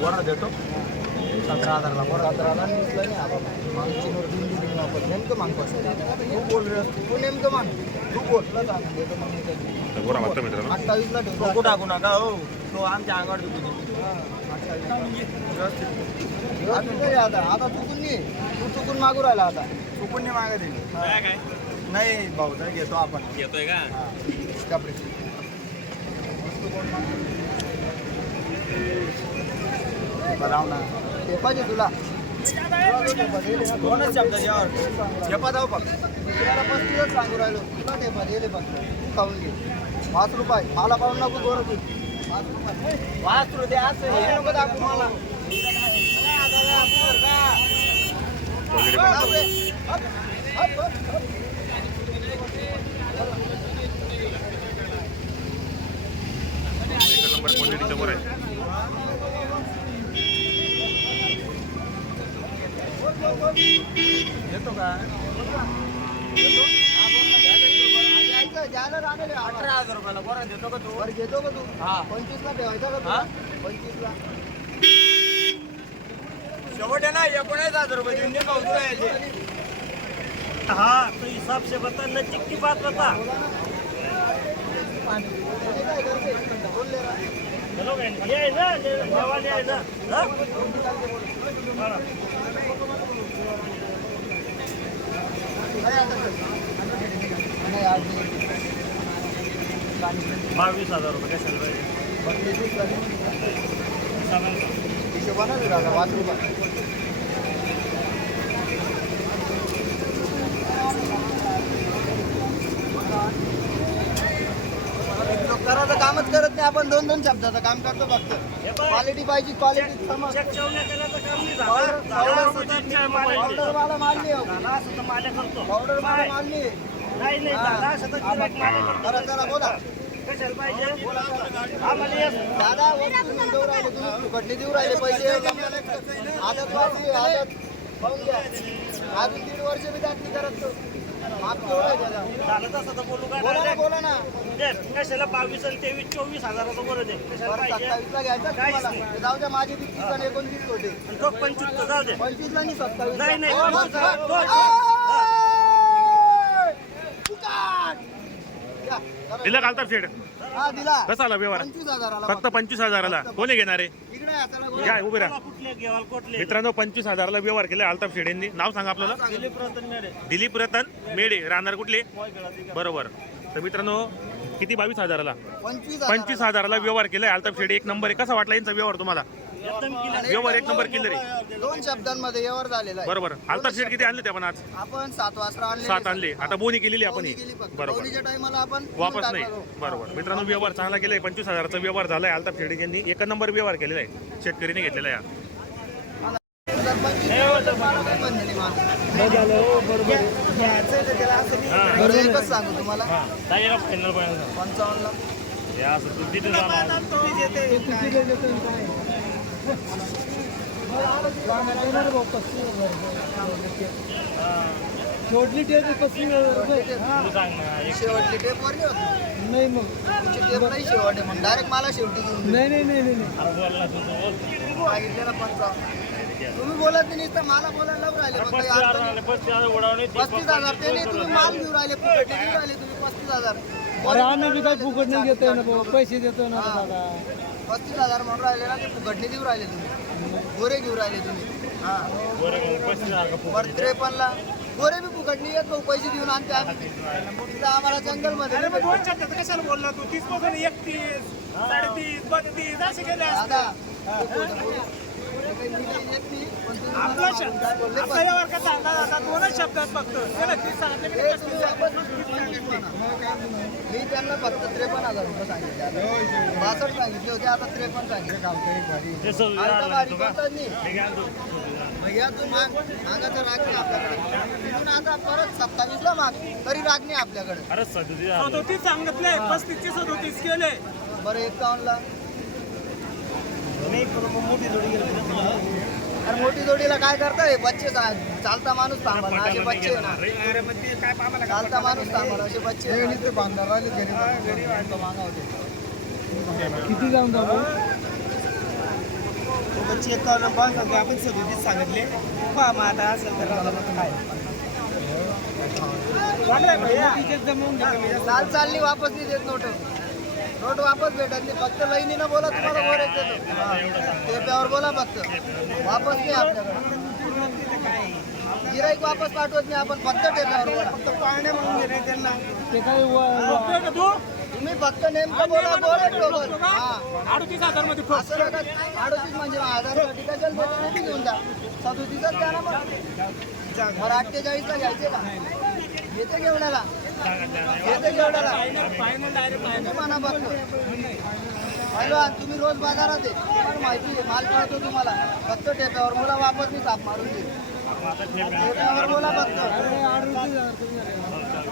वरा देतो सतरा हजारला बरं सतराला वीसला नाही आपण मागचीवर दिन दिन वापर नेमकं माग तू बोल रे तू नेमकं मान तू बोल तुला सांगून देतो मग मी मागतो मित्रांनो अठ्ठावीसला ठेवतो नको टाकू नका हो तो आमच्या अंगावर अठ्ठावीसला. व्यवस्थित आता आता चुकून नाही तू चुकून मागू राहिला आता चुकून नाही मागत. नाही भाऊ तर घेतो आपण येतोय का कपडे राव ना ते पाहिजे तुला. दोनच शब्द यावर झेपा जाऊ फक्त. दुसऱ्याला पस्तीसच सांगू राहिलो. तुला ते पाहिजे फक्त. खाऊन घे. पाच रुपये. मला पाहून नको गोरं तू पाच रुपये. वाच रुपये. असं हे नको दाखवू मला हा, पाहतो बे. हप, हप, हप, हप. एक नंबर क्वालिटीचा वर आहे येतो का? अठरा हजार रुपयाला बरं देतो का तू? वर घेतो का तू? हा. पंचवीसला ठेवायचा का हा? पंचवीसला. शेवट आहे ना एकोणीस हजार रुपये देऊन दे भाऊ तुला याचे? हाँ तो हिसाब से बता नजीक की बात बता. चलो ये है है? ना बावीस हजार रुपये कशाला पाहिजे हिशोबानं नाही करायचं कामच करत नाही आपण दोन दोन शब्दाचं काम करतो फक्त. क्वालिटी पाहिजे क्वालिटी समज. माल. बरं, चला बोला. दादा देऊ राहिले तुम्ही फुकटने देऊ राहिले पैसे. आदत आदत. पाहून घ्या. अजून दीड वर्ष मी दाखली करत तो झालं तसं तर बोलू का बोला ना direct? बोला ना. दे, कशाला बावीस आणि तेवीस चोवीस हजाराचं बरं दे कशाला बरं पाहिजे. सत्तावीसला घ्यायचा काहीच तुम्हाला? नाही. ते जाऊ द्या माझे तीस आणि एकोणतीस होते. आणि तो पंचवीस जाऊ दे पंचवीसला नाही सत्तावीस. नाही, नाही, हो, हो. हो. तो- ओय! फुकाट! या, चला. दिला शेड हा दिला. कसा आला व्यवहार? फक्त पंचवीस हजाराला. कोणी घेणार? आहे उभे राहा. मित्रांनो पंचवीस हजाराला व्यवहार केला अल्ताफ शेड यांनी. नाव सांगा आपल्याला. दिलीप रतन मेडे. दिलीप रतन मेडे. राहणार कुठले? बरोबर. तर मित्रांनो किती? बावीस हजाराला. पंचवीस हजाराला. व्यवहार केलाय अल्ताफ शेड एक नंबर आहे. कसा वाटला यांचा व्यवहार तुम्हाला? व्यवहार एक नंबर किल्लर आहे. दोन शब्दांमध्ये व्यवहार झालेला आहे. बरोबर. अल्ताफ शेड किती आणले ते आपण आज? आपण सात वाजता आणले सात आणले. आता बोनी केलेली आपण ही. बरोबर. टायमाला आपण वापस नाही. बरोबर. मित्रांनो व्यवहार चांगला केलाय. पंचवीस हजाराचा व्यवहार झालाय. अल्ताफ शेड यांनी एक नंबर व्यवहार केलेला आहे. शेतकरीने घेतलेला आहे हा. एकच सांगू तुम्हाला फायनल पंचावन्नला. जोडली टेप कसली शेवटची टेप वर नाही होत. नाही मग. तुमची टेप नाही शेवट आहे मग डायरेक्ट मला शेवटी घेऊन. नाही नाही नाही नाही मागितलेला पंचावन्न तुम्ही बोलत नाही तर मला बोलायला राहिले. पस्तीस हजार ते नाही तुम्ही माल घेऊन राहिले फुकट घेऊन राहिले तुम्ही पस्तीस हजार. अरे आम्ही बी काही फुकट नाही देतोय ना पैसे देतोय ना दादा. पस्तीस हजार म्हणून राहिले ना ते फुकटने देऊ राहिले तुम्ही. गोरे घेऊन राहिले तुम्ही. हा. वर त्रेपन्नला. गोरे बी फुकटनी येत भाऊ पैसे देऊन आणते आम्ही. तिथं आम्हाला जंगलमध्ये भेटत. कशाला बोलला तू? तीसपासून एकतीस साडेतीस बत्तीस असे गेले दादा मी आपला दोनच शब्दात फक्त. त्याला तीस सांगितले हे पस्तीस. मी त्यांना फक्त त्रेपन्न हजार रुपये सांगितले. बासष्ट सांगितले होते आता त्रेपन्न सांगितले. या तू माग मागाचं राग नाही आपल्याकडे. तिथून आता परत सत्तावीसला माग तरी राग नाही आपल्याकडे. अरे सदतीस सांगितले पस्तीसचे सदोतीस केले. बरं एकावन्नला अरे मोठी जोडीला काय करताय? बच्चे चा- चालता माणूस थांबा ना असे बच्चे आहे ना अरे मग ते काय पामाला चालता माणूस थांबा ना असे बच्चे आहे ना. किती जाऊन जाऊ चेक करून पण सांगतो आपण सदोतीस सांगितले. पहा मग आता असेल तर आता मग काय? चाल चालली वापस नाही देत नोट. नोट वापस भेटत नाही फक्त लाईनीनं बोला तुम्हाला वर येते टेप्यावर बोला फक्त. वापस नाही आपल्याकडे. गिराईक वापस पाठवत नाही. आपण फक्त टेप्यावर बोला. फक्त पाळणे म्हणून घेणे त्यांना. ते काय व- तू? तुम्ही फक्त नेमकं बोला बोला बरोबर हा. अडतीस हजारमध्ये ठोक. असं नका. अडतीस म्हणजे किती घेऊन जा. सदोतीसच द्या ना मग. बरं अठ्ठेचाळीसला घ्यायचे का? येते म्हणा फक्त हॅलो तुम्ही रोज बाजारात आहे. माहिती माल कळतो तुम्हाला. फक्त टेप्यावर मला वापस मी ताप मारून दे टेप्यावर बोला फक्त.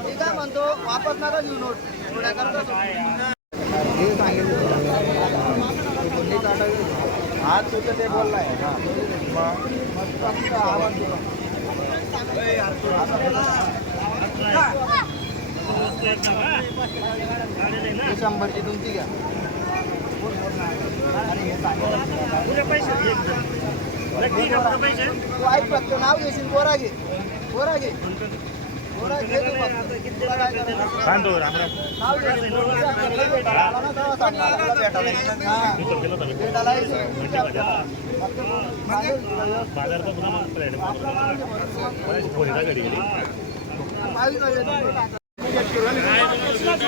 मी काय म्हणतो वापस नका घेऊ नोट. थोड्या करता हे सांगितलं आज तुझं ते बोललाय. मस्त आवाज दिला. शंभरची तुमची घ्या तू ऐक फक्त नाव घेशील कोरा घे कोरा घे कोरा घे तू नाव भेटायला बावीस हजार.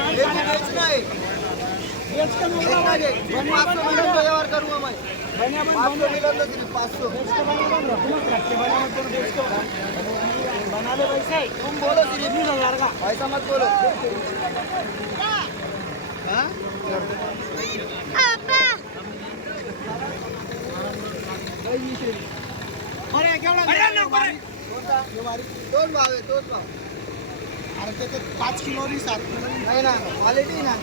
हे वेच नाही. वेच नाही घे. पण पाचशे मिळून व्यवहार करू मग आम्ही. पाचशे मिळून तरी पाचशे. तुम बोलो सिर्फ पैसा मत बोलो हाँ? दोन भाव आहे दोन भाव अरे ते पाच किलो आणि सात किलो नाही ना क्वालिटी ना.